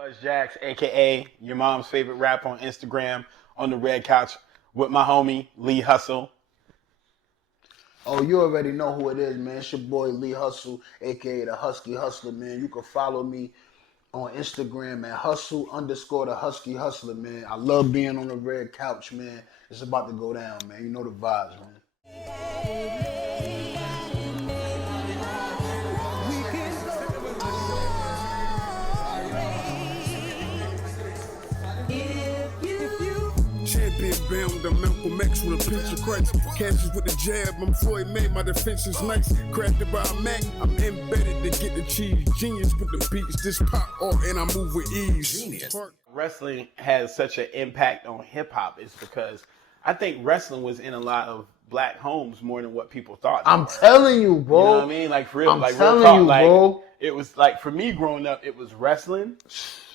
Fuzz Jax, aka your mom's favorite rapper on Instagram, on the red couch with my homie Lee Hustle. Oh, you already know who it is, man. It's your boy Lee Hustle, aka the Husky Hustler, man. You can follow me on Instagram at hustle_the Husky Hustler, man. I love being on the red couch, man. It's about to go down, man. You know the vibes, man. Champion bound, I'm Malcolm X with a pinch of Christ. Catches with the jab, I'm Floyd May, my defense is nice. Crafted by a Mac, I'm embedded to get the cheese. Genius with the beats, this pop off and I move with ease. Genius. Wrestling has such an impact on hip hop is because I think wrestling was in a lot of black homes more than what people thought. I'm telling you, bro. You know what I mean? Like for real, I'm like telling real talk, you, like bro. it was like for me growing up, it was wrestling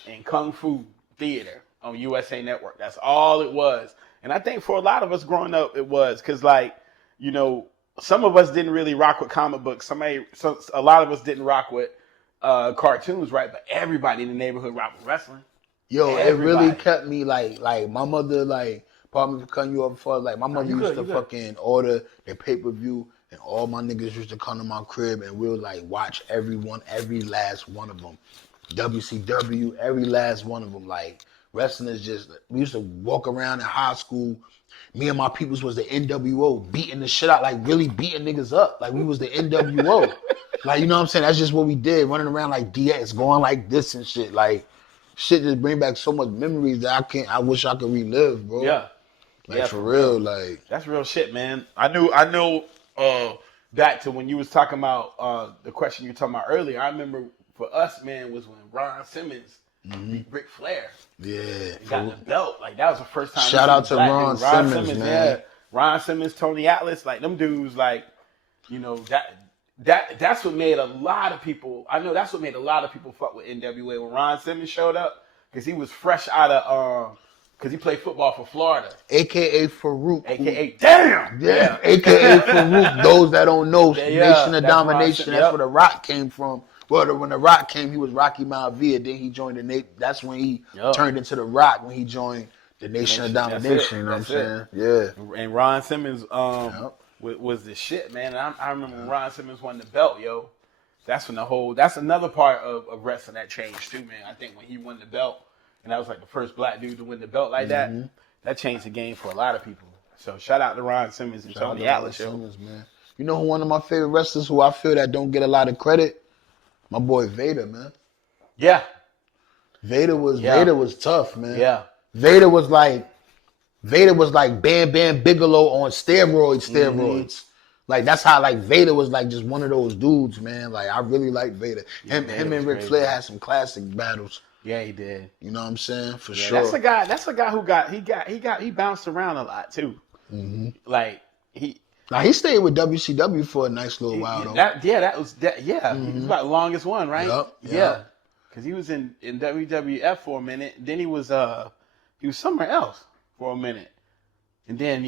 and kung fu theater on USA Network. That's all it was. And I think for a lot of us growing up, it was because, like, you know, some of us didn't really rock with comic books. A lot of us didn't rock with cartoons, right? But everybody in the neighborhood rocked with wrestling. Yo, Everybody. it really kept me like my mother, like, pardon me for cutting you off before, like, my mother used to fucking order the pay-per-view, and all my niggas used to come to my crib, and we'll, like, watch every last one of them. WCW, every last one of them, like, wrestling is just, we used to walk around in high school. Me and my peoples was the NWO, beating the shit out, like really beating niggas up. Like we was the NWO. Like, you know what I'm saying? That's just what we did, running around like DX, going like this and shit. Like, shit just bring back so much memories that I wish I could relive, bro. Yeah. Like, yeah, for real, like. That's real shit, man. I know back to when you was talking about the question you were talking about earlier. I remember for us, man, was when Ron Simmons beat Ric Flair. Yeah. He got the belt. Like, that was the first time. Shout out to Ron Simmons, man. Yeah. Ron Simmons, Tony Atlas, like them dudes, like, you know, that's what made a lot of people, I know that's what made a lot of people fuck with NWA when Ron Simmons showed up, because he was fresh out of, because he played football for Florida. AKA Farouk. AKA, damn! Yeah, AKA Farouk. Those that don't know, Nation of Domination, that's where The Rock came from. Well, when The Rock came, he was Rocky Maivia. Then he joined that's when he turned into The Rock, when he joined the Nation of Domination. You know what I'm saying? Yeah. And Ron Simmons was the shit, man. And I remember when Ron Simmons won the belt, yo. That's another part of wrestling that changed too, man. I think when he won the belt, and that was like the first black dude to win the belt like that, that changed the game for a lot of people. So shout out to Ron Simmons and Tony Atlas, yo. Man. You know who one of my favorite wrestlers who I feel that don't get a lot of credit? My boy Vader, man. Yeah. Vader was tough, man. Yeah. Vader was like Bam Bam Bigelow on steroids. Like, that's how, like, Vader was like just one of those dudes, man. Like, I really like Vader. Him and Ric Flair had some classic battles. Yeah, he did. You know what I'm saying? For sure. That's a guy who he bounced around a lot too. Mm-hmm. Like he stayed with WCW for a nice little while though. That was he was about the longest one, right? Yep. Yeah. Cause he was in WWF for a minute, then he was somewhere else for a minute. And then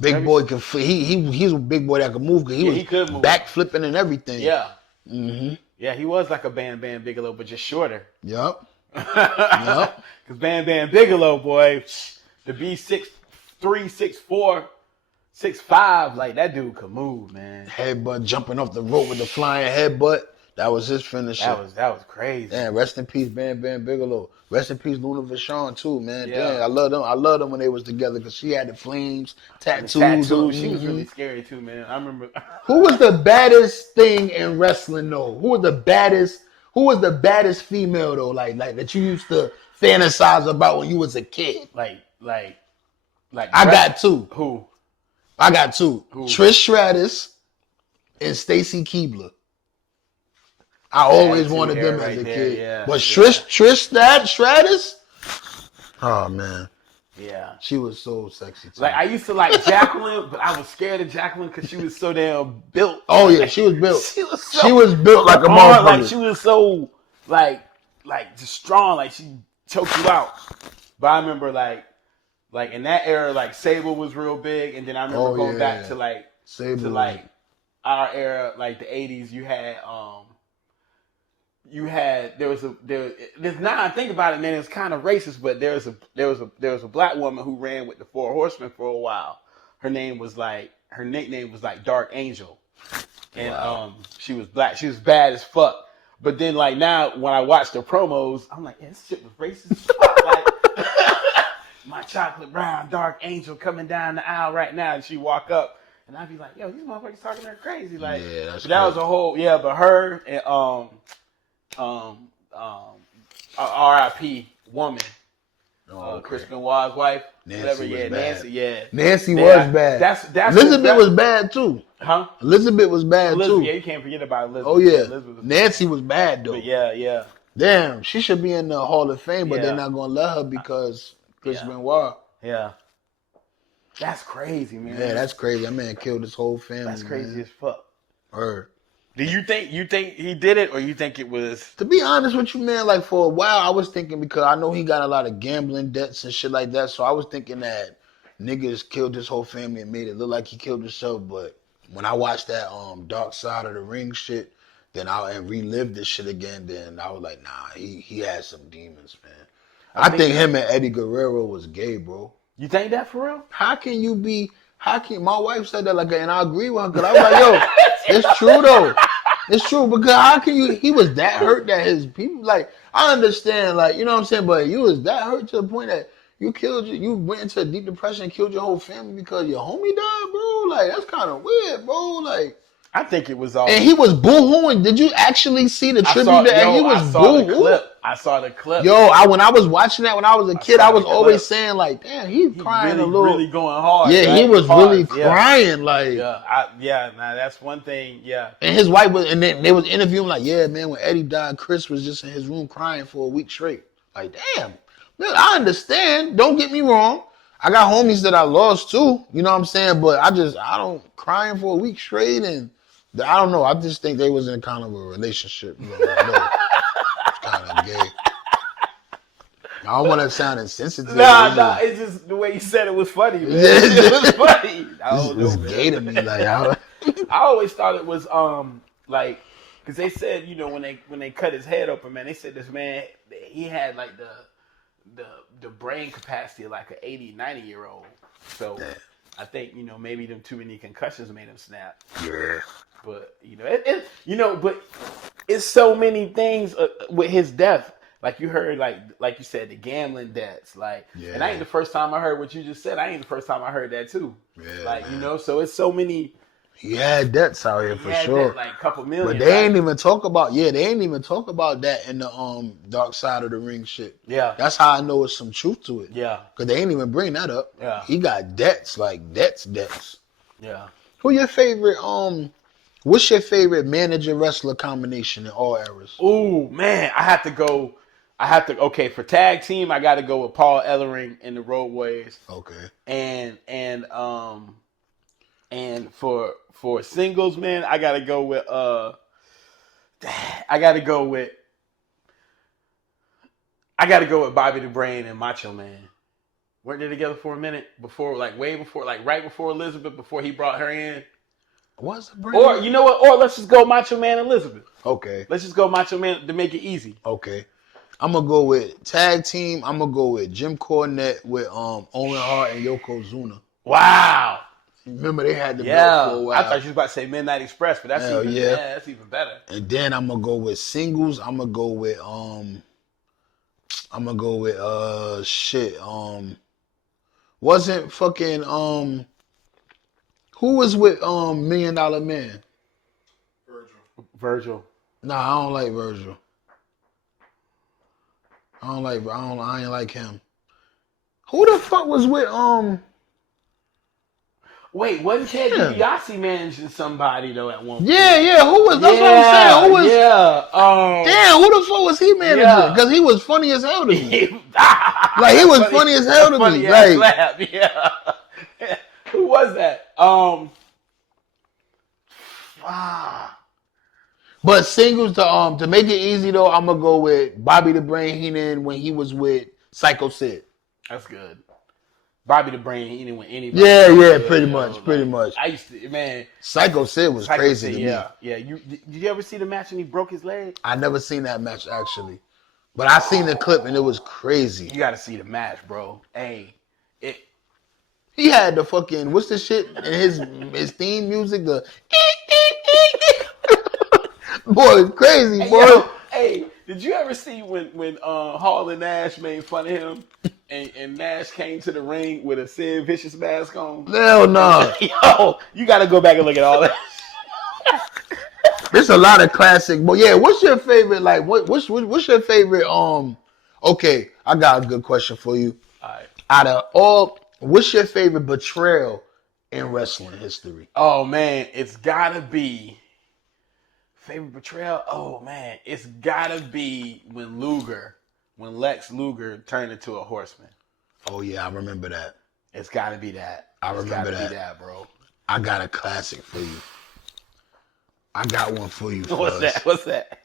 Big boy could he's a big boy that could move, because he could move, back flipping and everything. Yeah. Mm-hmm. Yeah, he was like a Bam Bam Bigelow, but just shorter. Yep. Because Bam Bam Bigelow, boy, to be 6'3", 6'4", 6'5", like that dude could move, man. Headbutt, jumping off the rope with the flying headbutt. That was his finisher. That was crazy. Man, rest in peace, Bam Bam Bigelow. Rest in peace, Luna Vachon too, man. Yeah. Damn, I love them when they was together, because she had the flames, tattoos. She was really scary too, man. I remember. Who was the baddest thing in wrestling though? Who was the baddest female though? Like that you used to fantasize about when you was a kid? Like. I got two. Who? I got two. Who? Trish Stratus and Stacy Keibler. I always wanted them as a kid. Yeah, but Trish Stratus? Oh, man. Yeah. She was so sexy, too. Like, I used to like Jacqueline, but I was scared of Jacqueline because she was so damn built. Oh, yeah, she was built. She was built like a motherfucker. Like, she was so, like just strong. Like, she choked you out. But I remember, like in that era, like, Sable was real big. And then I remember going back to, like, Sable. to, like, our era, like, the 80s, you had, now I think about it, man, it's kind of racist, but there was a black woman who ran with the Four Horsemen for a while. Her nickname was like Dark Angel. And she was black. She was bad as fuck. But then like now when I watch the promos, I'm like, yeah, this shit was racist as fuck. Like my chocolate brown dark angel coming down the aisle right now, and she walk up and I'd be like, yo, these motherfuckers talking to her crazy. Like that was a whole but her and R.I.P. woman. Chris Benoit's wife, Nancy was bad. That's Elizabeth was bad too. Huh? Elizabeth was bad too. Yeah, you can't forget about Elizabeth. Oh yeah, Elizabeth Nancy was bad though. But yeah. Damn, she should be in the Hall of Fame, but they're not gonna let her because Chris Benoit. Yeah. That's crazy, man. Yeah, that's crazy. That man killed his whole family. That's crazy as fuck. Her. Do you think he did it, or you think it was? To be honest with you, man, like for a while I was thinking, because I know he got a lot of gambling debts and shit like that, so I was thinking that niggas killed his whole family and made it look like he killed himself. But when I watched that Dark Side of the Ring shit, then I relived this shit again, then I was like, nah, he had some demons, man. I think him and Eddie Guerrero was gay, bro. You think that for real? How can my wife said that like, and I agree with her, because I was like, yo, it's true though. It's true, because how can he was that hurt that his people, like, I understand, like, you know what I'm saying, but you was that hurt to the point that you went into a deep depression and killed your whole family because your homie died, bro. Like, that's kind of weird, bro. Like, I think it was all. And he was boo-hooing. Did you actually see the tribute that he was boo-hooing? I saw the clip. Yo, when I was watching that when I was a kid, I was always saying like, damn, he's crying really, a little. Really going hard. Yeah, right? he was really crying. Like, nah, that's one thing. Yeah. And his wife was, and then they was interviewing like, yeah, man, when Eddie died, Chris was just in his room crying for a week straight. Like, damn, man, I understand. Don't get me wrong. I got homies that I lost too. You know what I'm saying? But I don't crying for a week straight, and I don't know. I just think they was in kind of a relationship. You know, it's kind of gay. I don't want to sound insensitive. Nah, it's just the way you said it was funny, man. It was funny. It was gay to me. Like, I always thought it was like, because they said, you know, when they cut his head open, man, they said this man, he had like the brain capacity of like an 80, 90-year-old. So I think, you know, maybe them too many concussions made him snap. Yeah. But but it's so many things with his death. Like you heard, like you said, the gambling debts. Like, and I ain't the first time I heard what you just said. I ain't the first time I heard that too. Yeah, like, man. You know, so it's so many. He had debts out here for sure. That, like a couple million. But they ain't even talk about. Yeah, they ain't even talk about that in the Dark Side of the Ring shit. Yeah, that's how I know it's some truth to it. Yeah, because they ain't even bring that up. Yeah, he got debts, like debts. Yeah. Who your favorite? What's your favorite manager wrestler combination in all eras? Ooh, man, okay, for tag team, I got to go with Paul Ellering and the Road Warriors. Okay. And for singles, man, I got to go with Bobby the Brain and Macho Man. Weren't they together for a minute before, like way before, like right before Elizabeth, before he brought her in? What's the Brain? Or you know what? Or let's just go Macho Man Elizabeth. Okay. Let's just go Macho Man to make it easy. Okay. I'm gonna go with tag team. I'm gonna go with Jim Cornette with Owen Hart and Yokozuna. Wow. Remember they had the belt for a while. I thought you was about to say Midnight Express, but that's that's even better. And then I'm gonna go with singles. I'm gonna go with wasn't fucking who was with $1 Million Man? Virgil. Nah, I don't like Virgil. I ain't like him. Who the fuck was with Wait, wasn't Ted DiBiase managing somebody though at one point? Yeah. Who was? That's what I'm saying. Who was? Yeah. Damn, who the fuck was he managing? Because he was funny as hell to me. Like he was funny as hell to me. Like, yeah. Who was that? But singles to make it easy though, I'm gonna go with Bobby the Brain Heenan when he was with Psycho Sid. That's good. Bobby the Brain, anybody. Yeah, pretty much. I used to, man. Psycho Sid was crazy to me. Yeah. Did you ever see the match when he broke his leg? I never seen that match actually, but I seen the clip and it was crazy. You got to see the match, bro. Hey, he had the fucking what's the shit in his theme music? The boy, it's crazy, hey, boy. Yo, hey, did you ever see when Hall and Nash made fun of him? And Nash came to the ring with a Sid Vicious mask on. Hell no. Yo, you got to go back and look at all that. There's a lot of classic. But yeah, what's your favorite? Like, what's your favorite? Okay, I got a good question for you. All right. Out of all, what's your favorite betrayal in wrestling history? Oh man, it's gotta be favorite betrayal. Oh man, it's gotta be when Lex Luger turned into a horseman. Oh yeah, I remember that. It's gotta be that. I remember Be that. that, bro. I got a classic for you. I got one for you. What's that? What's that?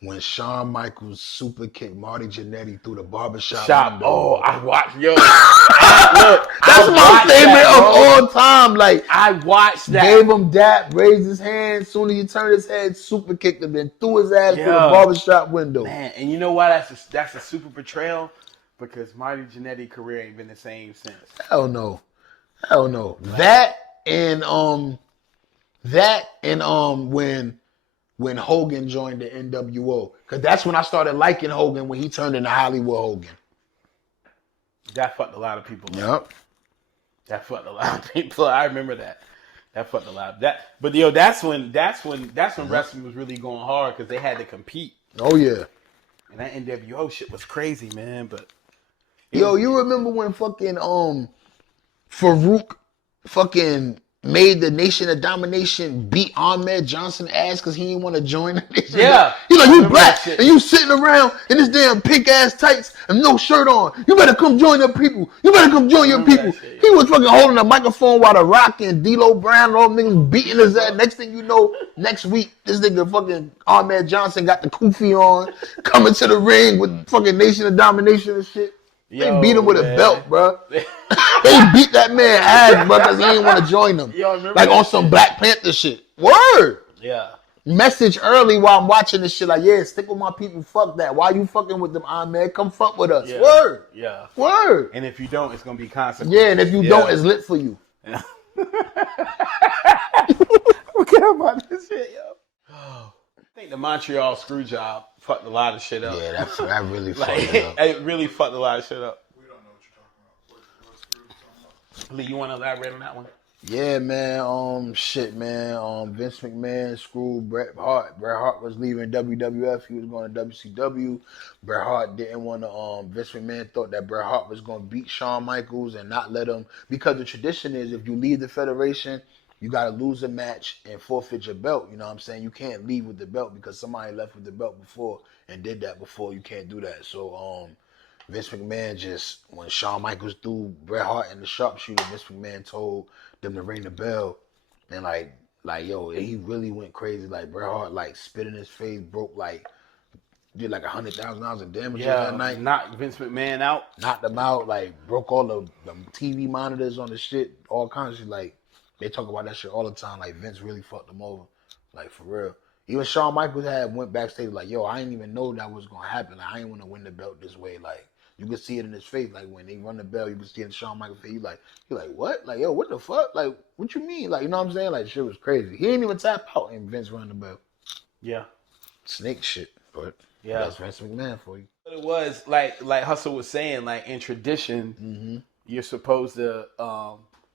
When Shawn Michaels super kicked Marty Jannetty through the barbershop window. Oh, I watched. Yo, that's my favorite of all time. Like I watched that. Gave him dap, raised his hand. Soon as he turned his head, super kicked him, then threw his ass through the barbershop window. Man, and you know why that's a super betrayal? Because Marty Jannetty's career ain't been the same since. Hell no. That and when Hogan joined the NWO. Because that's when I started liking Hogan, when he turned into Hollywood Hogan. That fucked a lot of people. Yep. That fucked a lot of people. I remember that. That fucked a lot. But yo, that's when wrestling was really going hard because they had to compete. Oh yeah. And that NWO shit was crazy, man. But you remember when fucking Farouk fucking made the Nation of Domination beat Ahmed Johnson ass because he didn't want to join the Nation? Yeah. He's like, you black and you sitting around in this damn pink ass tights and no shirt on. You better come join your people. He was fucking holding a microphone while The Rock and D'Lo Brown and all them niggas beating his ass. Next thing you know, next week, this nigga fucking Ahmed Johnson got the kufi on, coming to the ring with fucking Nation of Domination and shit. They beat him with a belt, bro. They beat that man ass, bro, because he didn't want to join them. Like on some Black Panther shit. Word. Yeah. Message early while I'm watching this shit. Like, yeah, stick with my people. Fuck that. Why you fucking with them, Ahmed? Come fuck with us. Yeah. Word. Yeah. Word. And if you don't, it's going to be consequences. Yeah, and if you don't, it's lit for you. Yeah. Forget about this shit, yo. I think the Montreal screw job fucked a lot of shit up. Yeah, that really fucked it up. It really fucked a lot of shit up. We don't know what you're talking about. What screw you talking about? Lee, you want to elaborate on that one? Yeah, man. Vince McMahon screwed Bret Hart. Bret Hart was leaving WWF. He was going to WCW. Bret Hart didn't want to. Vince McMahon thought that Bret Hart was going to beat Shawn Michaels and not let him, because the tradition is if you leave the federation, you got to lose a match and forfeit your belt. You know what I'm saying? You can't leave with the belt because somebody left with the belt before and did that before. You can't do that. So Vince McMahon just, when Shawn Michaels threw Bret Hart in the sharpshooter, Vince McMahon told them to ring the bell. And like yo, he really went crazy. Like Bret Hart like spit in his face, did like $100,000 in damages that night. Knocked Vince McMahon out. Knocked him out, like broke all the TV monitors on the shit, all kinds of shit. Like, they talk about that shit all the time. Like, Vince really fucked him over. Like, for real. Even Shawn Michaels went backstage like, yo, I didn't even know that was going to happen. Like, I didn't want to win the belt this way. Like, you could see it in his face. Like, when they run the bell, you could see it in Shawn Michaels' face. He like, what? Like, yo, what the fuck? Like, what you mean? Like, you know what I'm saying? Like, shit was crazy. He didn't even tap out and Vince run the bell. Yeah. Snake shit. But yeah, that's Vince McMahon for you. But it was, like Hustle was saying, like, in tradition, you're supposed to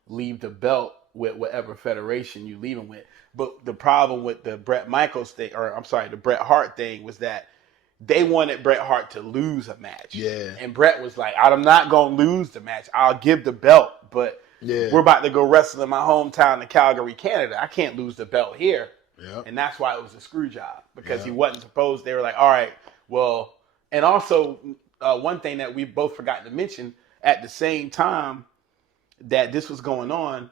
leave the belt with whatever federation you leave them with. But the problem with the Bret Hart thing was that they wanted Bret Hart to lose a match. Yeah. And Bret was like, I'm not going to lose the match. I'll give the belt, but we're about to go wrestle in my hometown of Calgary, Canada. I can't lose the belt here. Yep. And that's why it was a screw job, because he wasn't supposed. They were like, all right, well, and also one thing that we both forgot to mention, at the same time that this was going on,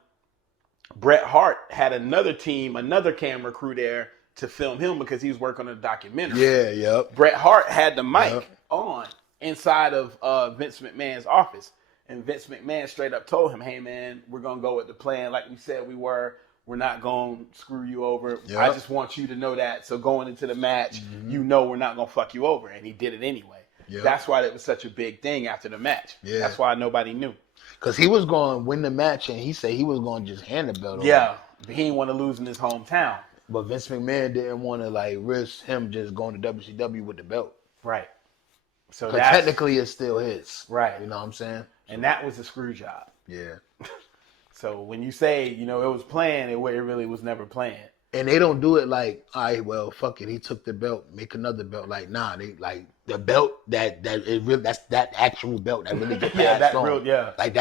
Bret Hart had another team, another camera crew there to film him because he was working on a documentary. Yeah, yep. Bret Hart had the mic on inside of Vince McMahon's office. And Vince McMahon straight up told him, hey, man, we're going to go with the plan like we said we were. We're not going to screw you over. Yep. I just want you to know that. So going into the match, you know we're not going to fuck you over. And he did it anyway. Yep. That's why it was such a big thing after the match. Yeah. That's why nobody knew. Because he was going to win the match, and he said he was going to just hand the belt over. Yeah, but he didn't want to lose in his hometown. But Vince McMahon didn't want to, like, risk him just going to WCW with the belt. Right. So technically it's still his. Right. You know what I'm saying? And that was a screw job. Yeah. So when you say, you know, it was planned, it really was never planned. And they don't do it like, all right, well, fuck it. He took the belt, make another belt. Like, nah, they like the belt that's that actual belt that really get passed on. Like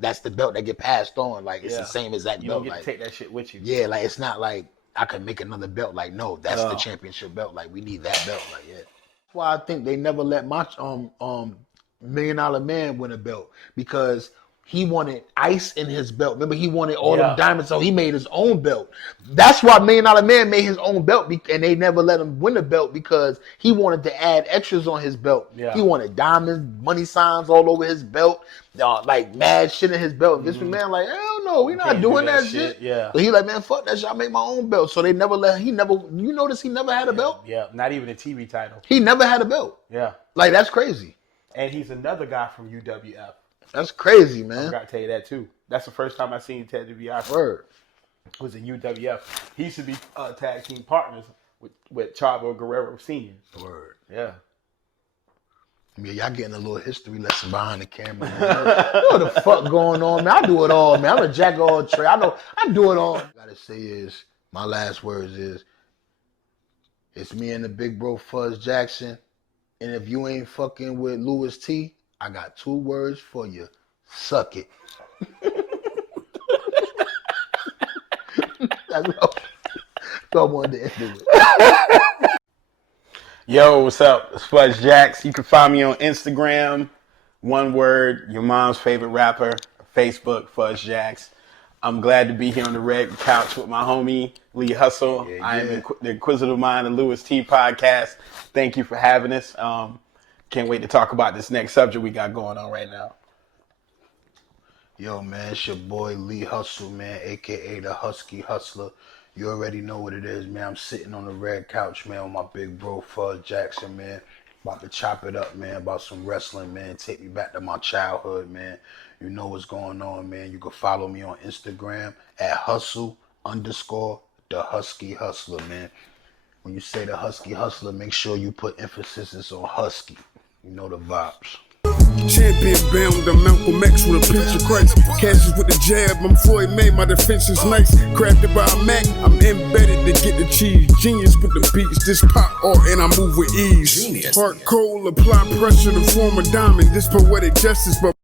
that's the belt that get passed on. Like it's the same as that you belt. You don't get like, to take that shit with you. Yeah, like it's not like I can make another belt. Like, no, that's the championship belt. Like we need that belt. Like, yeah. That's why I think they never let my $1 Million Man win a belt, because he wanted ice in his belt. Remember, he wanted all them diamonds, so he made his own belt. That's why $1 Million Man made his own belt, and they never let him win the belt because he wanted to add extras on his belt. Yeah. He wanted diamonds, money signs all over his belt, like mad shit in his belt. This man like, hell no, we not doing that shit. Yeah. But he like, man, fuck that shit. I make my own belt. So they never let. You notice he never had a belt. Yeah, not even a TV title. He never had a belt. Yeah, like that's crazy. And he's another guy from UWF. That's crazy, man. I forgot to tell you that too. That's the first time I seen Ted DiBiase. Word. Was in UWF. He used to be tag team partners with Chavo Guerrero Sr. Word. Yeah. I mean, y'all getting a little history lesson behind the camera, man. You know what the fuck going on, man? I do it all, man. I'm a jack of all trades. I know I do it all. What I gotta say is, my last words is, it's me and the big bro Fuzz Jackson. And if you ain't fucking with Louis T, I got 2 words for you. Suck it. That's what I wanted to end it. Yo, what's up? It's Fuzz Jax. You can find me on Instagram, one word, your mom's favorite rapper, Facebook, Fuzz Jax. I'm glad to be here on the red couch with my homie, LeeHustle. Yeah. I am the Inquisitive Mind of Louis T podcast. Thank you for having us. Can't wait to talk about this next subject we got going on right now. Yo, man, it's your boy LeeHustle, man, a.k.a. the Husky Hustler. You already know what it is, man. I'm sitting on the red couch, man, with my big bro, Fuzz Jackson, man. About to chop it up, man, about some wrestling, man. Take me back to my childhood, man. You know what's going on, man. You can follow me on Instagram at hustle_the Husky Hustler, man. When you say the Husky Hustler, make sure you put emphasis on Husky. You know the vibes. Champion bound, I'm Malcolm X with a pinch of Christ. Cashes with the jab, I'm Floyd May, my defense is nice. Crafted by a Mac, I'm embedded to get the cheese. Genius with the beats, this pop art and I move with ease. Heart cold, apply pressure to form a diamond. This poetic justice, but